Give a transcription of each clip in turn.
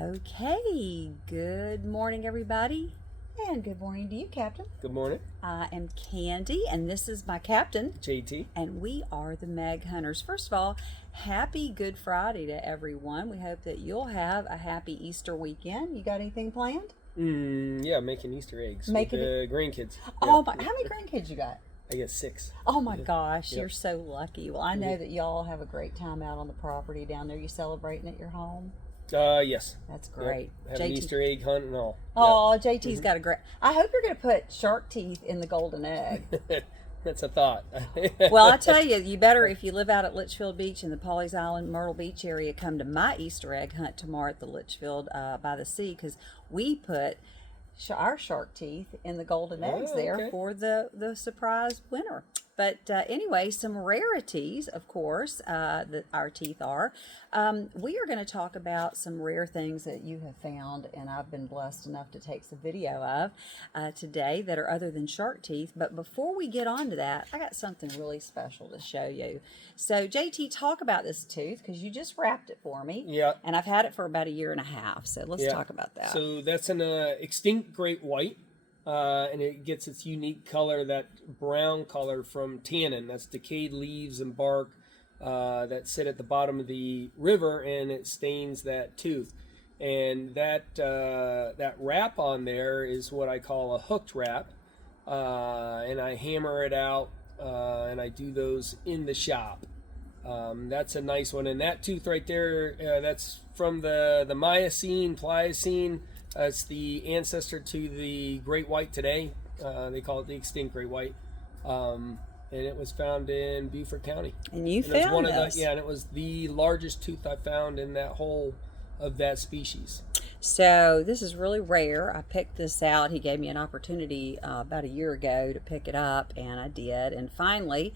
Okay, good morning, everybody. And good morning to you, Captain. Good morning, I am Candy, and this is my captain. JT. And we are the Meg Hunters. First of all, happy Good Friday to everyone. We hope that you'll have a happy Easter weekend. You got anything planned? Yeah, making Easter eggs Making with the grandkids. Oh, my, how many grandkids you got? I get 6. Oh my gosh, Yep. you're so lucky. Well, I know that y'all have a great time out on the property down there. You celebrating at your home? Yes. That's great. Have an Easter egg hunt and all. Oh, JT's got a great. I hope you're going to put shark teeth in the golden egg. Yep. That's a thought. Well, I tell you, you better, if you live out at Litchfield Beach in the Pawleys Island, Myrtle Beach area, come to my Easter egg hunt tomorrow at the Litchfield by the sea, because we put our shark teeth in the golden eggs there okay. for the surprise winner. But anyway, some rarities, of course, that our teeth are. We are going to talk about some rare things that you have found, and I've been blessed enough to take some video of today that are other than shark teeth. But before we get on to that, I got something really special to show you. So, JT, talk about this tooth, because you just wrapped it for me. Yeah. And I've had it for about a year and a half. So let's talk about that. So that's an extinct great white. And it gets its unique color, that brown color from tannin. That's decayed leaves and bark that sit at the bottom of the river, and it stains that tooth. And that wrap on there is what I call a hooked wrap. And I hammer it out, and I do those in the shop. That's a nice one. And that tooth right there, that's from the Miocene, Pliocene. It's the ancestor to the great white today. They call it the extinct great white. And it was found in Beaufort County. And you found this. And it was the largest tooth I found in that whole of that species. So this is really rare. I picked this out. He gave me an opportunity about a year ago to pick it up, and I did. And finally,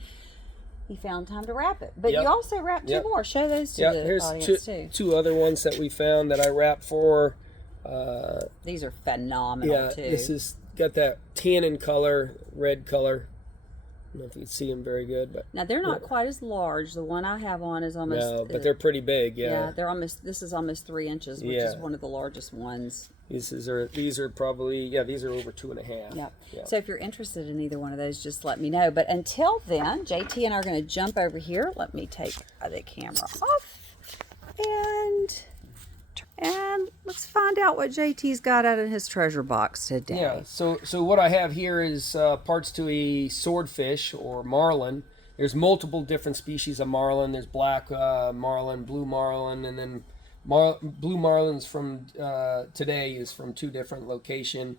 he found time to wrap it. But you also wrapped two more. Show those to the audience too. Two other ones that we found that I wrapped for. These are phenomenal too. This is got that tannin color, red color. I don't know if you can see them very good, but now they're not quite as large. The one I have on is almost. No, but they're pretty big. Yeah, they're almost. This is almost 3 inches, which is one of the largest ones. These are probably these are over 2.5. Yeah. So if you're interested in either one of those, just let me know. But until then, JT and I are going to jump over here. Let me take the camera off, and let's find out what JT's got out of his treasure box today. Yeah, so what I have here is parts to a swordfish or marlin. There's multiple different species of marlin. There's black marlin, blue marlin, and then blue marlins from today is from 2 different locations.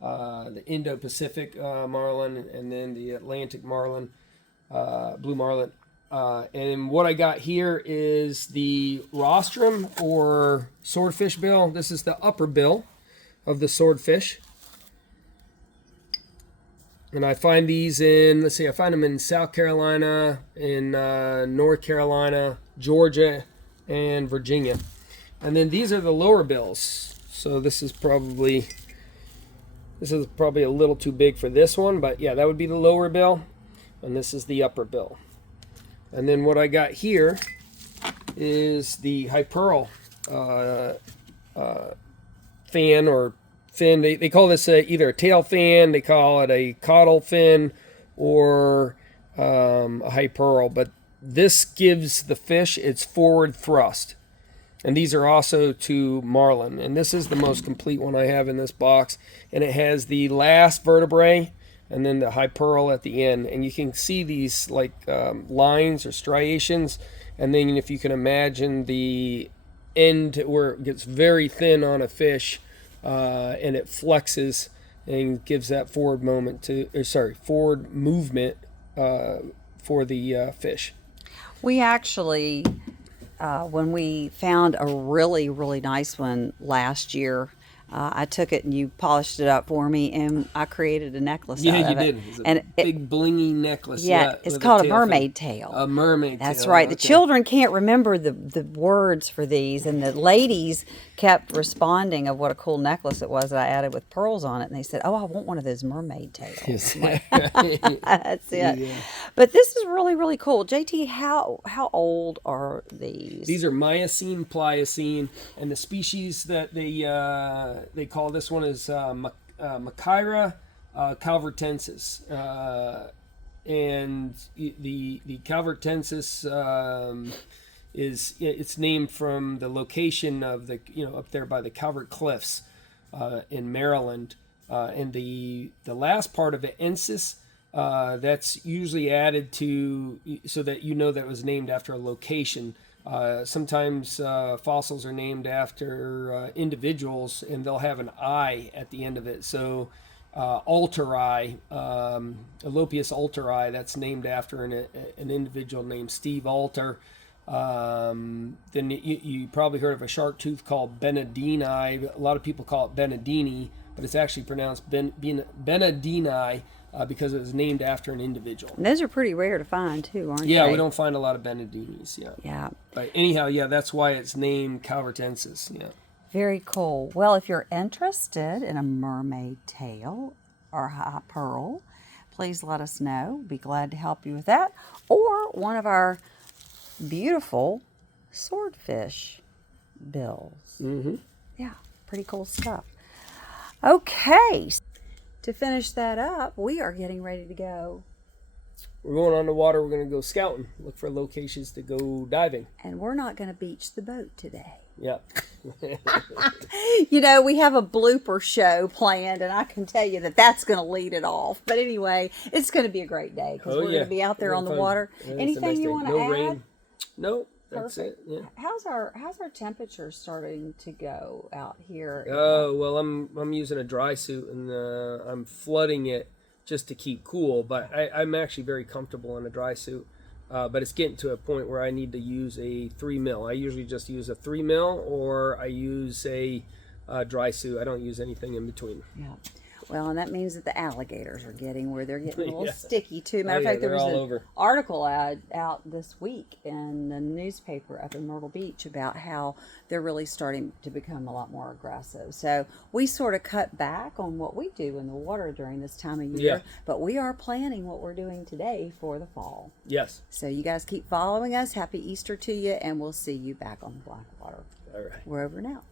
The Indo-Pacific marlin and then the Atlantic marlin, blue marlin. And what I got here is the rostrum or swordfish bill. This is the upper bill of the swordfish. And I find these in, I find them in South Carolina, in North Carolina, Georgia, and Virginia. And then these are the lower bills. So this is probably a little too big for this one, but yeah, that would be the lower bill. And this is the upper bill. And then what I got here is the Hyperal fan or fin. They call this either a tail fan, they call it a caudal fin, or a Hyperal. But this gives the fish its forward thrust. And these are also to marlin. And this is the most complete one I have in this box. And it has the last vertebrae and then the Hyperal at the end. And you can see these like lines or striations. And then if you can imagine the end where it gets very thin on a fish and it flexes and gives that forward movement for the fish. We actually, when we found a really, really nice one last year, I took it and you polished it up for me, and I created a necklace Yeah, out you of it. did. It's a And big blingy necklace. yeah, it's with called a tail fin. mermaid tail. A mermaid That's tail. right. The Okay. children can't remember the words for these, and the ladies kept responding of what a cool necklace it was that I added with pearls on it, and they said, "Oh, I want one of those mermaid tails." Yes. I'm like, that's it. Yeah. But this is really, really cool. JT, how old are these? These are Miocene, Pliocene, and the species that they call this one is Machaira calvertensis, and the calvertensis it's named from the location of the up there by the Calvert Cliffs in Maryland, and the last part of it, ensis. That's usually added to so that that it was named after a location. Sometimes fossils are named after individuals, and they'll have an I at the end of it. So, Alteri, Alopius alteri, that's named after an individual named Steve Alter. Then you probably heard of a shark tooth called Benedini. A lot of people call it Benedini, but it's actually pronounced Benedini. Because it was named after an individual. And those are pretty rare to find too, aren't they? Yeah, we don't find a lot of Benedinis. Yeah. Yeah. But anyhow, yeah, that's why it's named Calvertensis. Yeah. Very cool. Well, if you're interested in a mermaid tail or high pearl, please let us know. Be glad to help you with that. Or one of our beautiful swordfish bills. Mm-hmm. Yeah, pretty cool stuff. Okay. To finish that up, we are getting ready to go. We're going on the water. We're going to go scouting, look for locations to go diving. And we're not going to beach the boat today. Yeah. We have a blooper show planned, and I can tell you that that's going to lead it off. But anyway, it's going to be a great day because we're going to be out there on the water. Yeah, Anything you want to no add? rain. No, that's Perfect. it. Yeah. How's our temperature starting to go out here? Oh well, I'm using a dry suit and I'm flooding it just to keep cool. But I'm actually very comfortable in a dry suit. But it's getting to a point where I need to use a 3 mil. I usually just use a 3 mil, or I use a dry suit. I don't use anything in between. Yeah. Well, and that means that the alligators are getting where they're getting a little Yeah. sticky too. Matter of fact, there they're was all an over. article out this week in the newspaper up in Myrtle Beach about how they're really starting to become a lot more aggressive. So we sort of cut back on what we do in the water during this time of year, Yeah. but we are planning what we're doing today for the fall. Yes. So you guys keep following us. Happy Easter to you, and we'll see you back on the Blackwater. All right. We're over now.